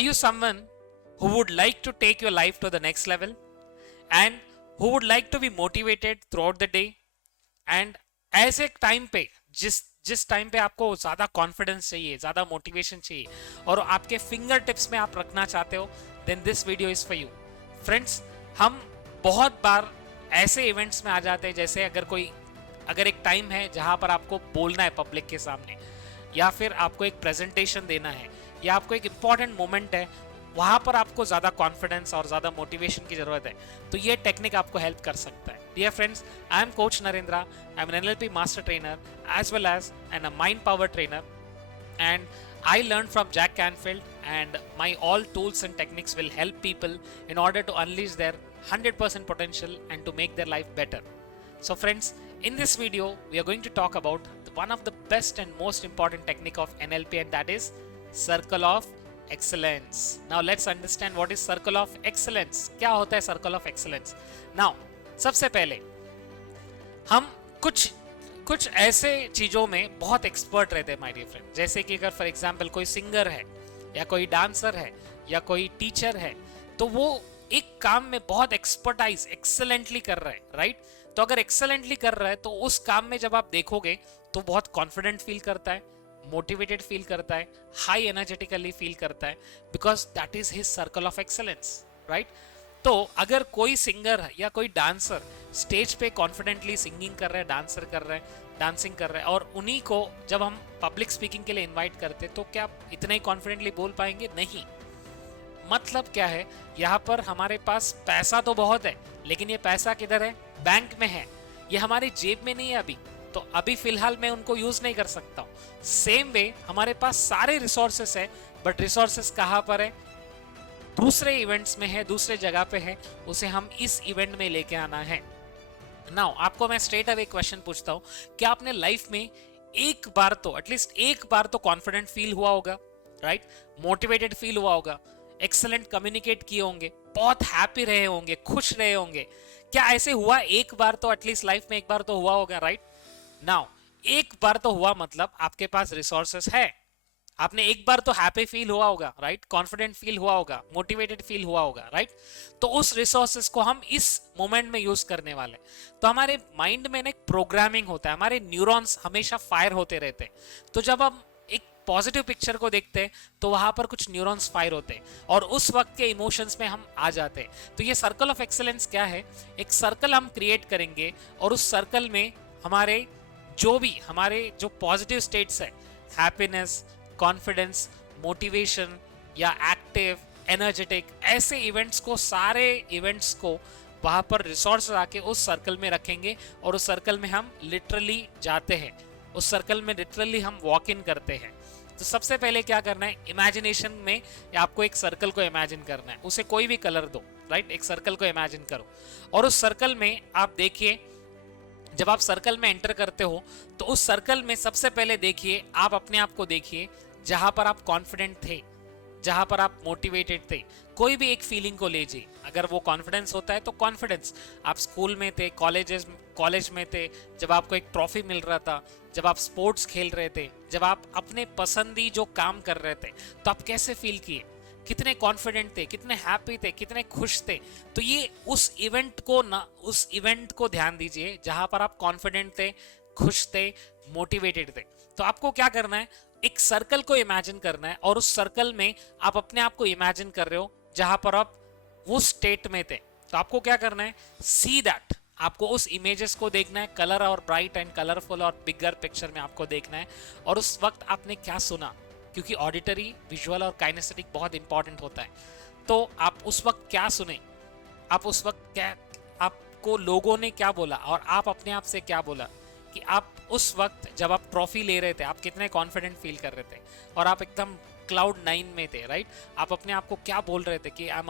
Are you someone who would like to take your life to the next level and who would like to be motivated throughout the day? And ऐसे time पे जिस जिस time पे आपको ज़्यादा confidence चाहिए, ज़्यादा motivation चाहिए और आपके फिंगर टिप्स में आप रखना चाहते हो, then this video is for you. Friends, हम बहुत बार ऐसे इवेंट्स में आ जाते हैं, जैसे अगर एक टाइम है जहां पर आपको बोलना है पब्लिक के सामने, या फिर आपको एक प्रेजेंटेशन देना है, या आपको एक इंपॉर्टेंट मोमेंट है, वहां पर आपको ज़्यादा कॉन्फिडेंस और ज़्यादा मोटिवेशन की ज़रूरत है, तो ये टेक्निक आपको हेल्प कर सकता है। Dear friends, I am coach Narendra, I am an NLP master trainer as well as an a mind power trainer, and I learned from Jack Canfield, and my all tools and techniques will help people in order to unleash their 100% potential and to make their life better. So friends, in this video we are going to talk about one of the best and most important technique of NLP, and that is circle of excellence. Now let's understand what is circle of excellence. क्या होता है circle of excellence? Now सबसे पहले हम कुछ ऐसे चीजों में बहुत एक्सपर्ट रहते हैं माय डियर फ्रेंड, जैसे कि अगर फॉर एग्जांपल कोई सिंगर है या कोई डांसर है या कोई टीचर है, तो वो एक काम में बहुत एक्सपर्टाइज एक्सेलेंटली कर रहा है, राइट? तो अगर एक्सेलेंटली कर रहा है तो उस काम में जब आप देखोगे तो बहुत कॉन्फिडेंट फील करता है, मोटिवेटेड फील करता है, हाई एनर्जेटिकली फील करता है, because that is his circle of excellence, right? तो अगर कोई सिंगर या कोई डांसर स्टेज पे कॉन्फिडेंटली सिंगिंग कर रहा है, डांसिंग कर रहा है, और उन्हीं को जब हम पब्लिक स्पीकिंग के लिए इनवाइट करते हैं, तो क्या इतने ही कॉन्फिडेंटली बोल पाएंगे? नहीं। मतलब क्या है, यहाँ पर हमारे पास पैसा तो बहुत है, लेकिन ये पैसा किधर है? बैंक में है, ये हमारी जेब में नहीं है अभी, तो अभी फिलहाल मैं उनको यूज नहीं कर सकता हूँ। सेम वे हमारे पास सारे रिसोर्सेस है, बट रिसोर्सेस कहाँ पर है? दूसरे इवेंट्स में है, दूसरे जगह पे है, उसे हम इस इवेंट में लेके आना है। नाउ आपको मैं स्ट्रेट अवे क्वेश्चन पूछता हूँ, क्या आपने लाइफ में एक बार तो एटलीस्ट एक बार तो कॉन्फिडेंट फील हुआ होगा, राइट? मोटिवेटेड फील हुआ होगा, एक्सेलेंट कम्युनिकेट किए होंगे, बहुत हैप्पी रहे होंगे, खुश रहे होंगे। क्या ऐसे हुआ? एक बार तो एटलीस्ट लाइफ में एक बार तो हुआ होगा, राइट? नाउ एक बार तो हुआ मतलब आपके पास रिसोर्सेस है, आपने एक बार तो हैप्पी फील हुआ होगा, राइट? कॉन्फिडेंट फील हुआ होगा, मोटिवेटेड फील हुआ होगा, राइट? तो उस रिसोर्सेस को हम इस मोमेंट में यूज करने वाले। तो हमारे माइंड में एक प्रोग्रामिंग होता है, हमारे न्यूरॉन्स हमेशा फायर होते रहते हैं। तो जब हम एक पॉजिटिव पिक्चर को देखते हैं तो वहां पर कुछ न्यूरॉन्स फायर होते हैं और उस वक्त के इमोशंस में हम आ जाते हैं। तो ये सर्कल ऑफ एक्सेलेंस क्या है? एक सर्कल हम क्रिएट करेंगे और उस सर्कल में हमारे जो पॉजिटिव स्टेट्स है, हैप्पीनेस, कॉन्फिडेंस, मोटिवेशन या एक्टिव, एनर्जेटिक, ऐसे सारे इवेंट्स को वहां पर रिसोर्स आके उस सर्कल में रखेंगे और उस सर्कल में हम लिटरली जाते हैं, उस सर्कल में लिटरली हम वॉक इन करते हैं। तो सबसे पहले क्या करना है, इमेजिनेशन में आपको एक सर्कल को इमेजिन करना है, उसे कोई भी कलर दो, राइट? एक सर्कल को इमेजिन करो और उस सर्कल में आप देखिए, जब आप सर्कल में एंटर करते हो तो उस सर्कल में सबसे पहले देखिए, आप अपने आप को देखिए जहां पर आप कॉन्फिडेंट थे, जहां पर आप मोटिवेटेड थे। कोई भी एक फीलिंग को लीजिए, अगर वो कॉन्फिडेंस होता है तो कॉन्फिडेंस, आप स्कूल में थे, कॉलेज में थे, जब आपको एक ट्रॉफी मिल रहा था, जब आप स्पोर्ट्स खेल रहे थे, जब आप अपने पसंदी जो काम कर रहे थे, तो आप कैसे फील किए? कितने कॉन्फिडेंट थे, कितने हैप्पी थे, कितने खुश थे? तो ये उस इवेंट को ध्यान दीजिए जहां पर आप कॉन्फिडेंट थे, खुश थे, मोटिवेटेड थे। तो आपको क्या करना है, एक सर्कल को इमेजिन करना है और उस सर्कल में आप अपने आप को इमेजिन कर रहे हो जहां पर आप वो स्टेट में थे। तो आपको क्या करना है, सी दैट, आपको उस इमेजेस को देखना है, कलर और ब्राइट एंड कलरफुल और बिगर पिक्चर में आपको देखना है, और उस वक्त आपने क्या सुना, क्योंकि ऑडिटरी, विजुअल और काइनेस्थेटिक बहुत इंपॉर्टेंट होता है। तो आप उस वक्त क्या सुने, आप उस वक्त क्या, आपको लोगों ने क्या बोला और आप अपने आप से क्या बोला, कि आप उस वक्त जब आप ट्रॉफी ले रहे थे आप कितने कॉन्फिडेंट फील कर रहे थे और आप एकदम क्लाउड 9 में थे, राइट? आप अपने आप को क्या बोल रहे थे कि I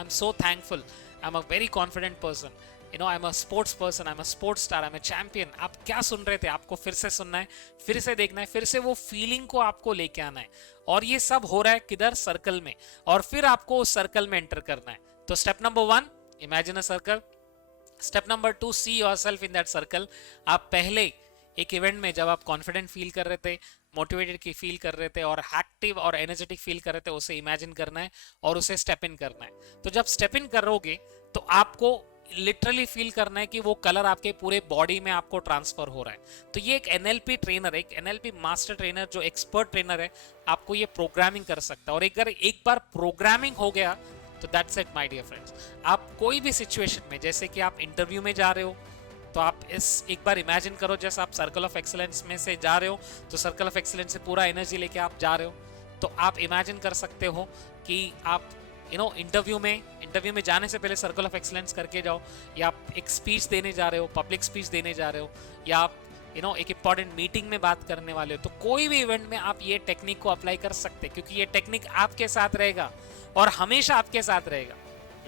am so thankful, I am a very confident person, I am a sports person, I am a sports star, I am a champion. आप क्या सुन रहे थे? आपको फिर से सुनना है, फिर से देखना है, फिर से वो फीलिंग को आपको लेके आना है, और ये सब हो रहा है किधर? सर्कल में। और फिर आपको उस सर्कल में एंटर करना है। तो step number 1, imagine a circle. Step number 2, see yourself in that circle. आप पहले एक इवेंट में जब आप कॉन्फिडेंट फील कर रहे थे, मोटिवेटेड की फील कर रहे थे और एक्टिव और एनर्जेटिक फील कर रहे थे, उसे इमेजिन करना है और उसे स्टेप इन करना है। तो जब स्टेप इन करोगे तो आपको लिटरली फील करना है कि वो कलर आपके पूरे बॉडी में आपको ट्रांसफर हो रहा है। तो ये एक एनएलपी ट्रेनर, एक एनएलपी मास्टर ट्रेनर जो एक्सपर्ट ट्रेनर है, आपको ये प्रोग्रामिंग कर सकता है। और अगर एक बार प्रोग्रामिंग हो गया तो that's it my dear friends. आप कोई भी सिचुएशन में, जैसे कि आप इंटरव्यू में जा रहे हो, तो आप इस एक बार इमेजिन करो जैसे आप सर्कल ऑफ एक्सीलेंस में से जा रहे हो, तो सर्कल ऑफ एक्सीलेंस से पूरा एनर्जी लेके आप जा रहे हो। तो आप इमेजिन कर सकते हो कि आप इंटरव्यू में जाने से पहले सर्कल ऑफ एक्सीलेंस करके जाओ, या आप एक स्पीच देने जा रहे हो, पब्लिक स्पीच देने जा रहे हो, या आप एक इंपॉर्टेंट मीटिंग में बात करने वाले हो। तो कोई भी इवेंट में आप ये टेक्निक को अप्लाई कर सकते हैं, क्योंकि ये टेक्निक आपके साथ रहेगा और हमेशा आपके साथ रहेगा,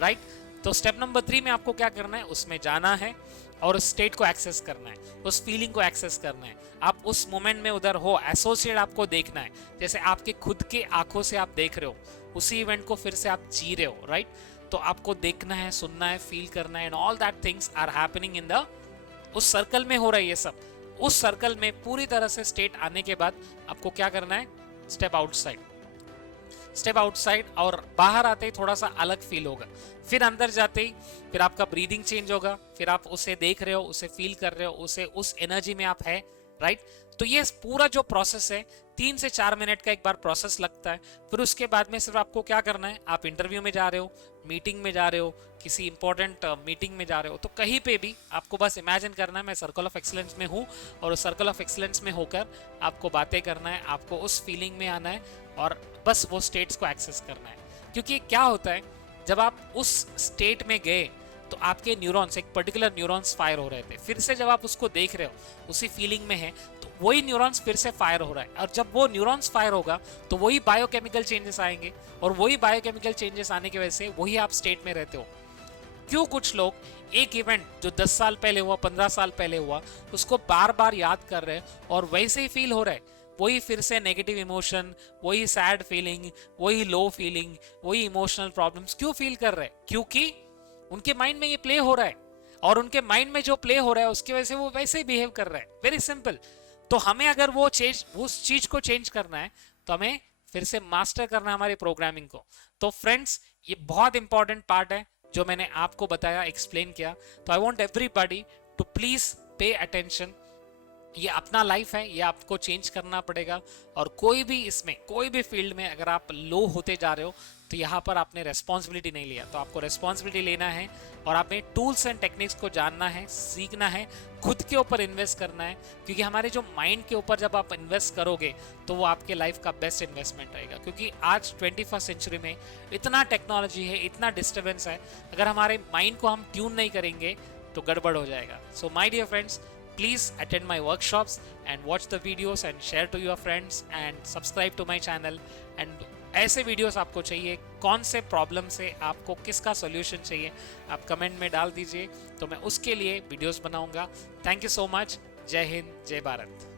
राइट। तो स्टेप नंबर 3 में आपको क्या करना है, उसमें जाना है और उस स्टेट को एक्सेस करना है, उस फीलिंग को एक्सेस करना है। आप उस मोमेंट में उधर हो, एसोसिएट आपको देखना है, जैसे आपके खुद के आंखों से आप देख रहे हो, उसी इवेंट को फिर से आप जी रहे हो, राइट। तो आपको देखना है, सुनना है, फील करना है, and all that things are happening in the, उस सर्कल में हो रहा है ये सब। उस सर्कल में पूरी तरह से स्टेट आने के बाद आपको क्या करना है, स्टेप आउटसाइड, और बाहर आते ही थोड़ा सा अलग फील होगा। फिर अंदर जाते ही फिर आपका ब्रीदिंग चेंज होगा, फिर आप उसे देख रहे हो, उसे फील कर रहे हो, उसे उस एनर्जी में आप है, राइट। तो ये पूरा जो प्रोसेस है 3 से 4 मिनट का एक बार प्रोसेस लगता है। फिर उसके बाद में सिर्फ आपको क्या करना है, आप इंटरव्यू में जा रहे हो, मीटिंग में जा रहे हो, किसी इंपॉर्टेंट मीटिंग में जा रहे हो, तो कहीं पे भी आपको बस इमेजिन करना है मैं सर्कल ऑफ एक्सीलेंस में हूँ, और उस सर्कल ऑफ एक्सीलेंस में होकर आपको बातें करना है, आपको उस फीलिंग में आना है और बस वो स्टेट्स को एक्सेस करना है। क्योंकि क्या होता है, जब आप उस स्टेट में गए तो आपके न्यूरॉन्स, एक पर्टिकुलर न्यूरॉन्स फायर हो रहे थे, फिर से जब आप उसको देख रहे हो, उसी फीलिंग में है, तो वही न्यूरॉन्स फिर से फायर हो रहा है। और जब वो न्यूरॉन्स फायर होगा तो वही बायोकेमिकल चेंजेस आएंगे, और वही बायोकेमिकल चेंजेस आने की वजह से वही आप स्टेट में रहते हो। क्यों कुछ लोग एक इवेंट जो 10 साल पहले हुआ, 15 साल पहले हुआ, उसको बार बार याद कर रहे हैं और वैसे ही फील हो रहा है, वही फिर से नेगेटिव इमोशन, वही सैड फीलिंग, वही लो फीलिंग, वही इमोशनल प्रॉब्लम्स क्यों फील कर रहे हैं? क्योंकि उनके माइंड में ये प्ले हो रहा है, और उनके माइंड में जो प्ले हो रहा है उसकी वजह से वो वैसे ही बिहेव कर रहा है। Very simple. तो हमें अगर वो चेंज, उस चीज को चेंज करना है, तो हमें फिर से मास्टर करना है हमारी प्रोग्रामिंग को। तो फ्रेंड्स, ये बहुत इंपॉर्टेंट पार्ट है जो मैंने आपको बताया, एक्सप्लेन किया। तो I want everybody to please pay attention. ये अपना लाइफ है, ये आपको चेंज करना पड़ेगा। और कोई भी इसमें, कोई भी फील्ड में अगर आप लो होते जा रहे हो, तो यहाँ पर आपने रेस्पॉन्सिबिलिटी नहीं लिया, तो आपको रेस्पॉन्सिबिलिटी लेना है, और आपने टूल्स एंड टेक्निक्स को जानना है, सीखना है, खुद के ऊपर इन्वेस्ट करना है। क्योंकि हमारे जो माइंड के ऊपर जब आप इन्वेस्ट करोगे तो वो आपके लाइफ का बेस्ट इन्वेस्टमेंट रहेगा। क्योंकि आज 21st सेंचुरी में इतना टेक्नोलॉजी है, इतना डिस्टर्बेंस है, अगर हमारे माइंड को हम ट्यून नहीं करेंगे तो गड़बड़ हो जाएगा। So my dear friends, please attend my workshops and watch the videos and share to your friends and subscribe to my channel। and ऐसे वीडियोस आपको चाहिए, कौन से प्रॉब्लम से आपको किसका सॉल्यूशन चाहिए, आप कमेंट में डाल दीजिए, तो मैं उसके लिए वीडियोस बनाऊंगा। Thank you so much. जय हिंद, जय भारत।